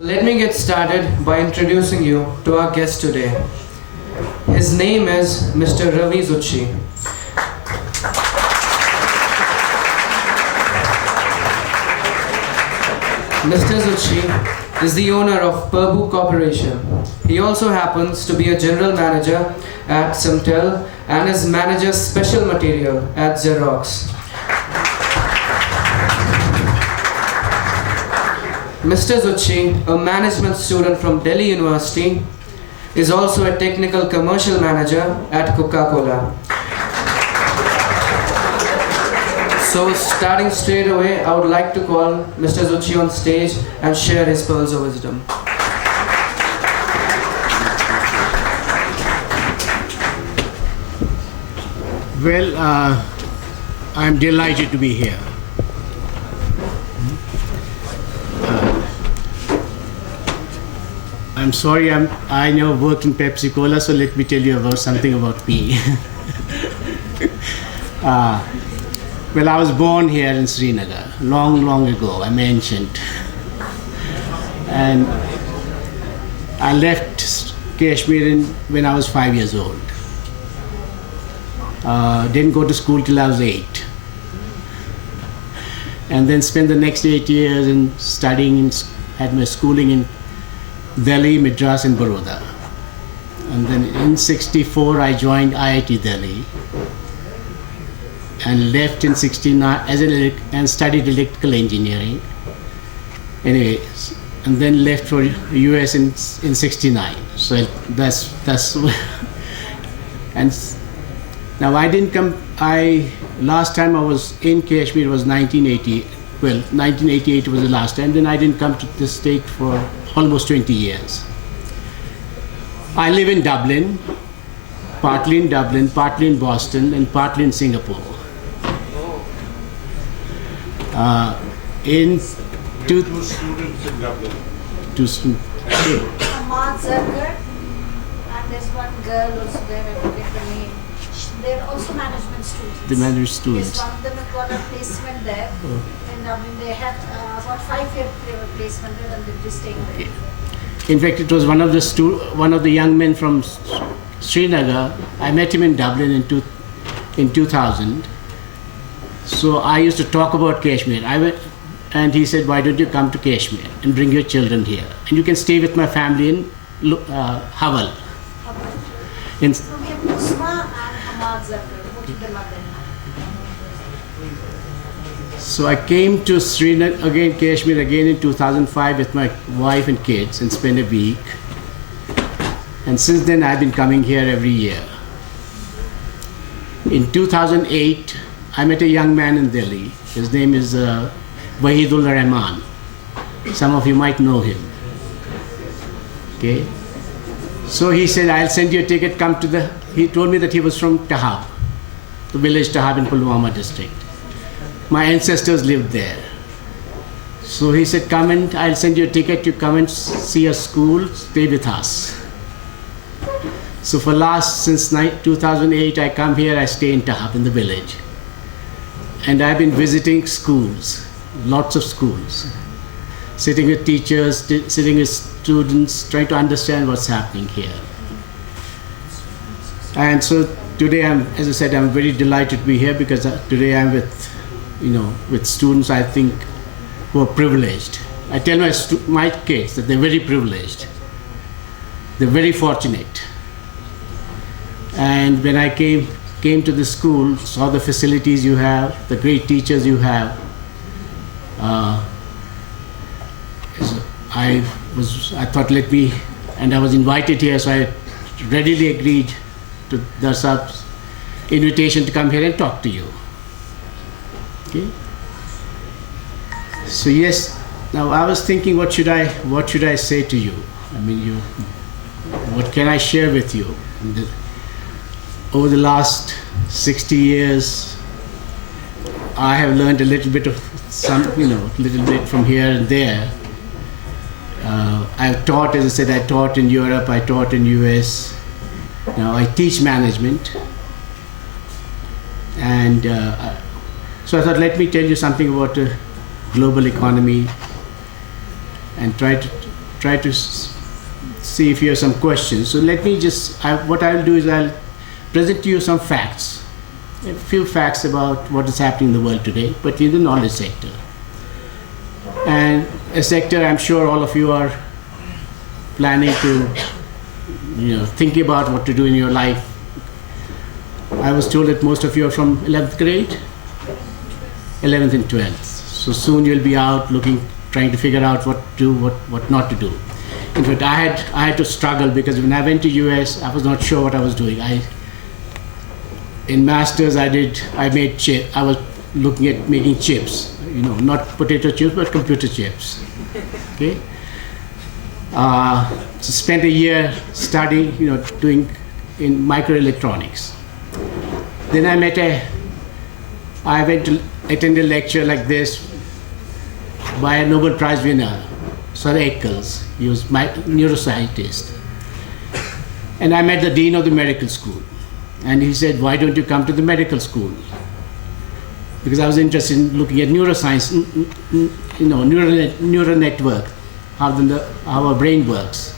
Let me get started by introducing you to our guest today. His name is Mr. Ravi Zutshi. Mr. Zutshi is the owner of Perbru Corporation. He also happens to be a general manager at Simtel and is manager special material at Xerox. Mr. Zutshi, a management student from Delhi University, is also a technical commercial manager at Coca-Cola. So starting straight away, I would like to call Mr. Zutshi on stage and share his pearls of wisdom. Well, I'm delighted to be here. I'm sorry, I never worked in Pepsi Cola, so let me tell you about something about me. Well, I was born here in Srinagar, long ago, I mentioned. And I left Kashmir when I was 5 years old. Didn't go to school till I was 8. And then spent the next 8 years in studying, had my schooling in Delhi, Madras and Baroda. And then in '64 I joined IIT Delhi and left in '69 and studied electrical engineering. Anyways, and then left for US in '69. So that's and now I didn't come. Last time I was in Kashmir was 1980. Well, 1988 was the last time. Then I didn't come to the state for almost 20 years. I live in Dublin, partly in Boston, and partly in Singapore. Two students in Dublin. Ahmad Zargar, and there's one girl also there, I forget the name. They're also management students. The management students. Yes, one of them got a placement there. In Dublin, they had about 5-year placement there, and they're just staying there. In fact, it was one of the young men from Srinagar. I met him in Dublin in 2000. So I used to talk about Kashmir. And he said, "Why don't you come to Kashmir and bring your children here? And you can stay with my family in Haval." So we have Usma and Ahmad Zargar, both of them are there. So I came to Srinagar, Kashmir in 2005 with my wife and kids and spent a week. And since then I've been coming here every year. In 2008, I met a young man in Delhi. His name is Wahidul Rahman. Some of you might know him. Okay. So he said, "I'll send you a ticket, he told me that he was from Tahab, the village Tahab in Pulwama district. My ancestors lived there. So he said, "Come and I'll send you a ticket, you come and see a school, stay with us." So since 2008, I come here, I stay in Tahab in the village. And I've been visiting schools, lots of schools, sitting with teachers, sitting with students, trying to understand what's happening here. And so today, as I said, I'm very delighted to be here because today I'm with students I think who are privileged. I tell my kids that they're very privileged. They're very fortunate. And when I came to the school, saw the facilities you have, the great teachers you have, I thought and I was invited here, so I readily agreed to Darsab's invitation to come here and talk to you. Okay. So yes, now I was thinking, what should I say to you? I mean, what can I share with you? Over the last 60 years, I have learned a little bit from here and there. I've taught, as I said, I taught in Europe, I taught in US. Now I teach management. And so I thought, let me tell you something about the global economy and try to try to see if you have some questions. So let me what I'll do is I'll present to you some facts, a few facts about what is happening in the world today, but in the knowledge sector. And a sector I'm sure all of you are planning to, thinking about what to do in your life. I was told that most of you are from 11th grade, 11th and 12th. So soon you'll be out trying to figure out what to do, what not to do. In fact, I had to struggle because when I went to US, I was not sure what I was doing. In masters, I made chip. I was looking at making chips. Not potato chips, but computer chips. Okay. So spent a year studying, doing in microelectronics. Then I went to attend a lecture like this by a Nobel Prize winner, Sir Eccles. He was my neuroscientist. And I met the dean of the medical school. And he said, why don't you come to the medical school? Because I was interested in looking at neuroscience, neural network, how our brain works.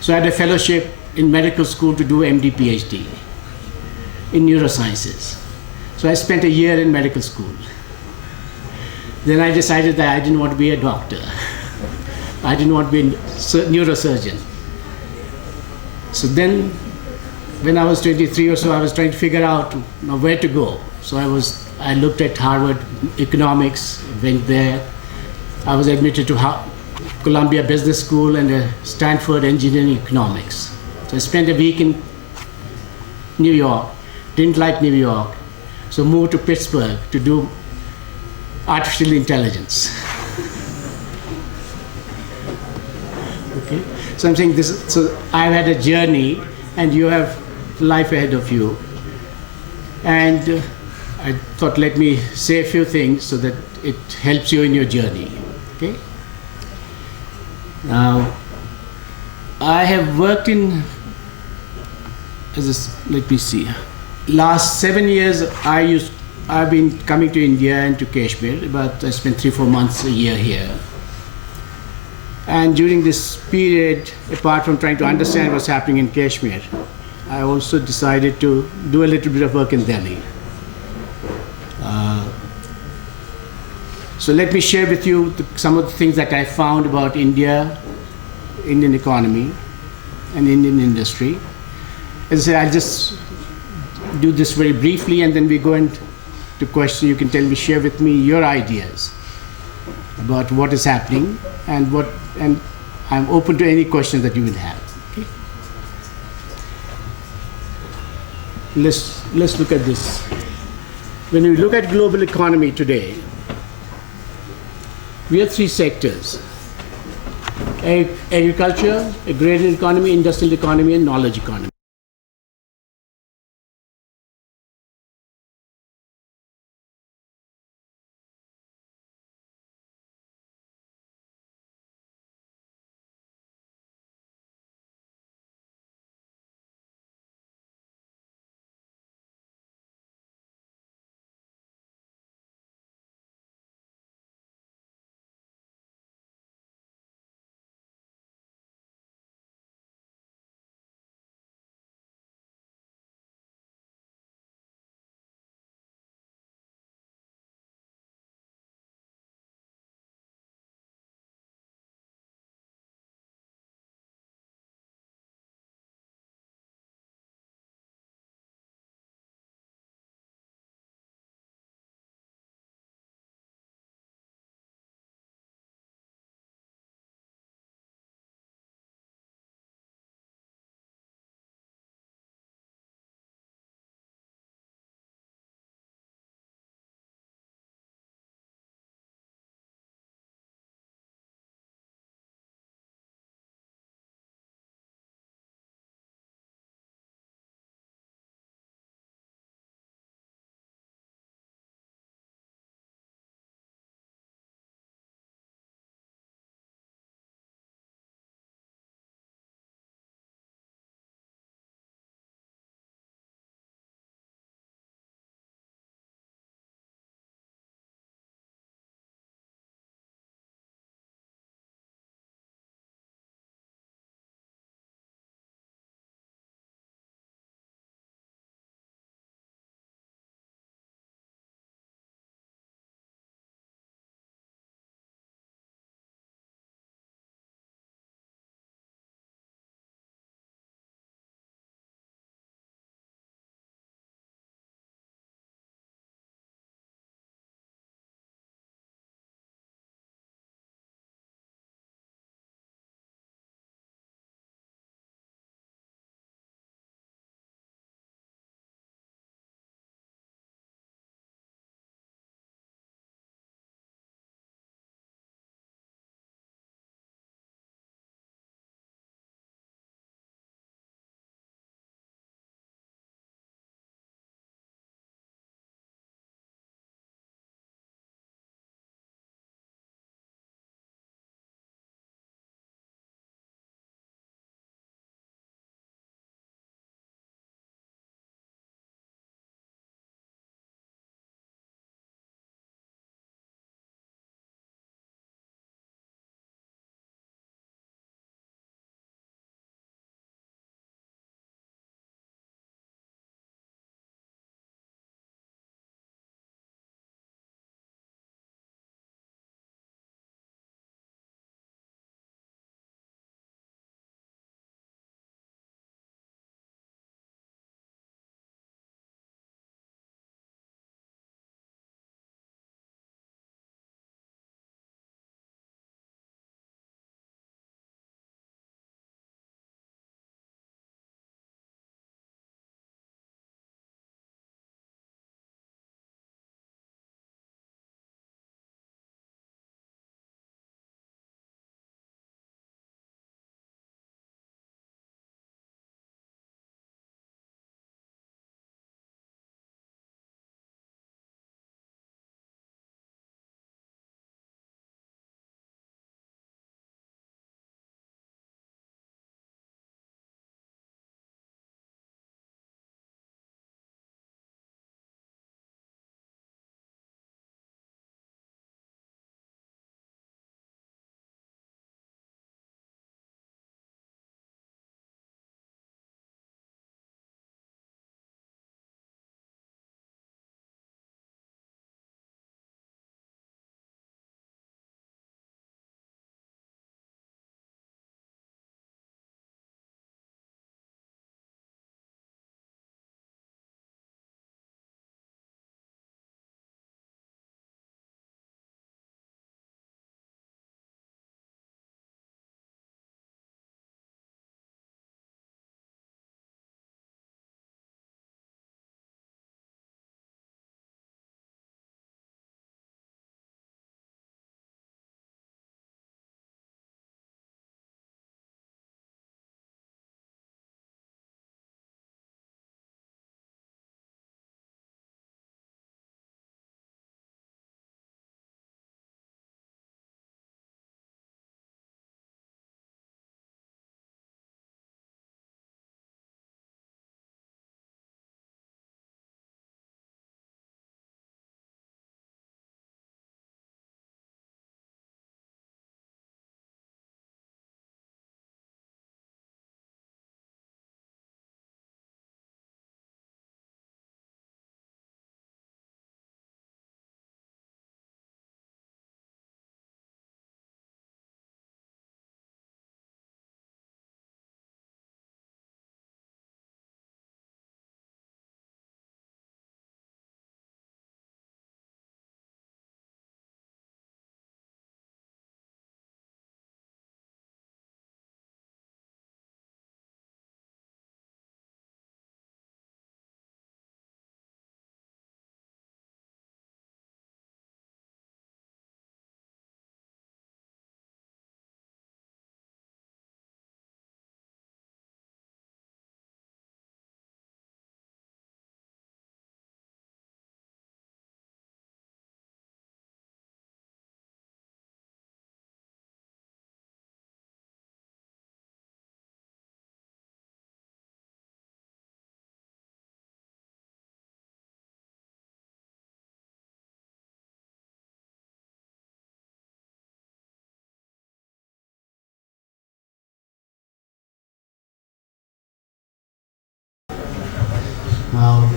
So I had a fellowship in medical school to do MD PhD in neurosciences. So I spent a year in medical school. Then I decided that I didn't want to be a doctor. I didn't want to be a neurosurgeon. So then, when I was 23 or so, I was trying to figure out where to go. So I looked at Harvard economics, went there. I was admitted to Columbia Business School and Stanford Engineering Economics. So I spent a week in New York, didn't like New York, so moved to Pittsburgh to do artificial intelligence. Okay, so I'm saying this. So I've had a journey, and you have life ahead of you. And I thought, let me say a few things so that it helps you in your journey. Okay. Now, I have worked in. Let me see. Last 7 years, I've been coming to India and to Kashmir, but I spent 3-4 months a year here. And during this period, apart from trying to understand what's happening in Kashmir, I also decided to do a little bit of work in Delhi. So let me share with you some of the things that I found about India, Indian economy, and Indian industry. As I said, I'll just do this very briefly, and then we go into questions. You can share with me your ideas about what is happening and I'm open to any questions that you will have. Okay? Let's look at this. When we look at global economy today, we have 3 sectors: agriculture, agrarian economy, industrial economy, and knowledge economy. Now,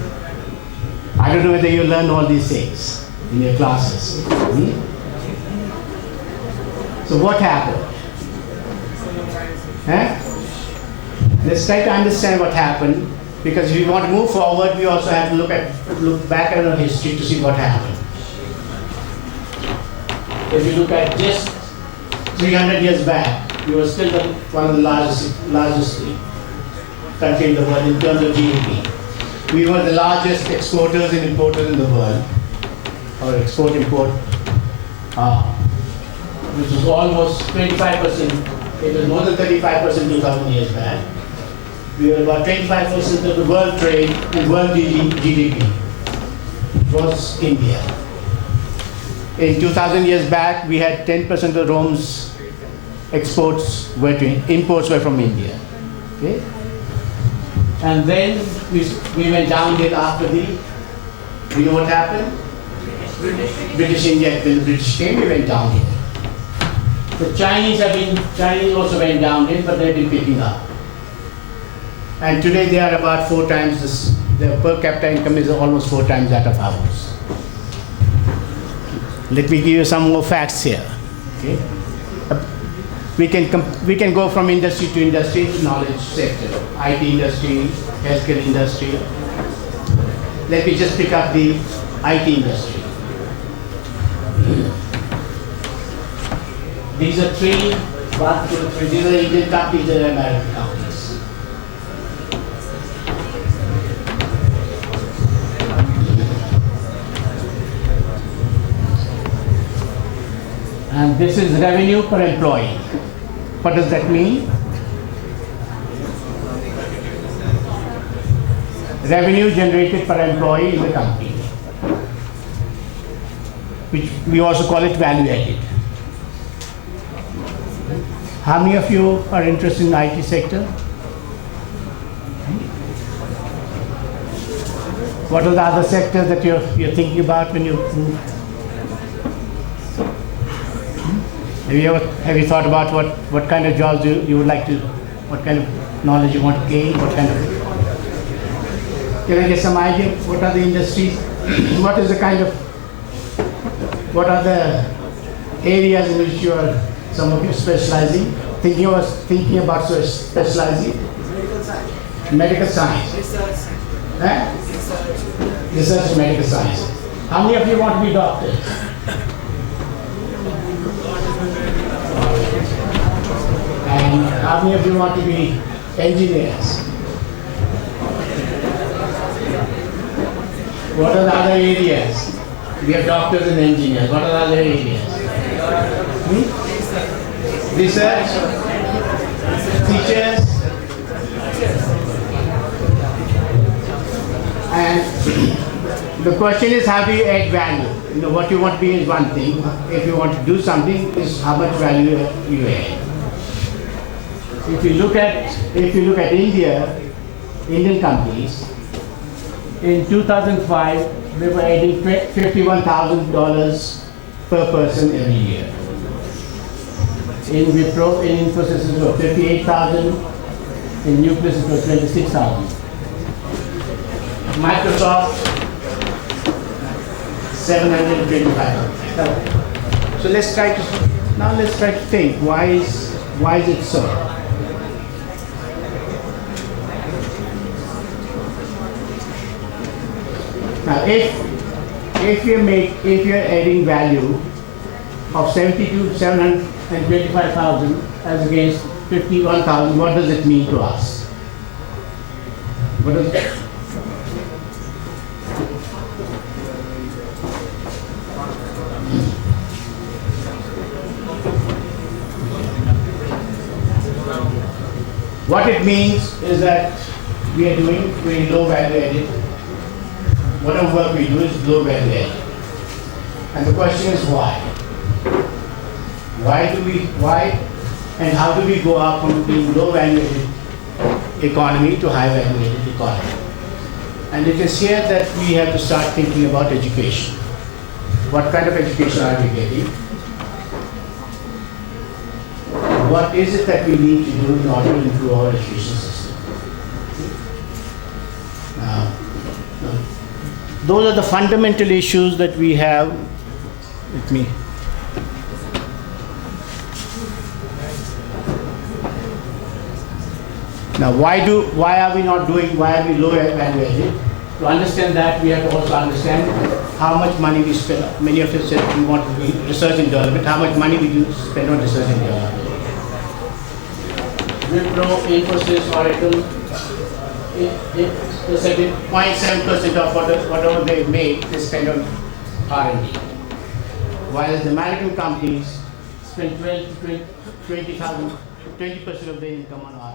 I don't know whether you learn all these things in your classes. So what happened? Let's try to understand what happened, because if we want to move forward, we also have to look back at our history to see what happened. If you look at just 300 years back, we were still one of the largest country in the world in terms of GDP. We were the largest exporters and importers in the world. Our export-import, which was almost 25%. It was more than 35% 2,000 years back. We were about 25% of the world trade and world GDP was India. In 2,000 years back, we had 10% of Rome's imports were from India. Okay? And then we went downhill after you know what happened? British India, when the British came, we went downhill. The Chinese also went downhill, but they've been picking up. And today they are about 4 times this, their per capita income is almost 4 times that of ours. Let me give you some more facts here. Okay? We can go from industry to industry, knowledge sector, IT industry, healthcare industry. Let me just pick up the IT industry. These are these are Indian companies, these are American companies. And this is revenue per employee. What does that mean? Revenue generated per employee in the company, which we also call it value added. How many of you are interested in the IT sector? What are the other sectors that you're thinking about when you move? Have you thought about what kind of jobs you would like to, what kind of knowledge you want to gain, what kind of, can I get some idea? What are the industries? What are the areas in which some of you specializing? Thinking about specializing? Medical science. Research. Research in medical science. How many of you want to be doctors? And how many of you want to be engineers? What are the other areas? We have doctors and engineers. What are the other areas? Research? Teachers? And the question is, how do you add value? What you want to be is one thing. If you want to do something, is how much value you add. If you look at Indian companies, in 2005 they were adding $51,000 per person every year. In Wipro, in Infosys it was 58,000. In Nucleus it was 26,000. Microsoft 725,000. So let's try to think why is it so? Now, if you're adding value of 725,000 as against 51,000, what does it mean to us? What does it? What it means is that we are doing very low value added. Whatever work we do is low value added. And the question is why? Why and how do we go up from being low value added economy to high value added economy? And it is here that we have to start thinking about education. What kind of education are we getting? What is it that we need to do in order to improve our education system? Now, those are the fundamental issues that we have with me. Now, why are we low value added? To understand that, we have to also understand how much money we spend. Many of us said we want to do research and development. How much money we do spend on research and development? Wipro, Infosys, Oracle, they said 0.7% of whatever they make, they spend on R&D. While the American companies spend 20% of their income on R&D.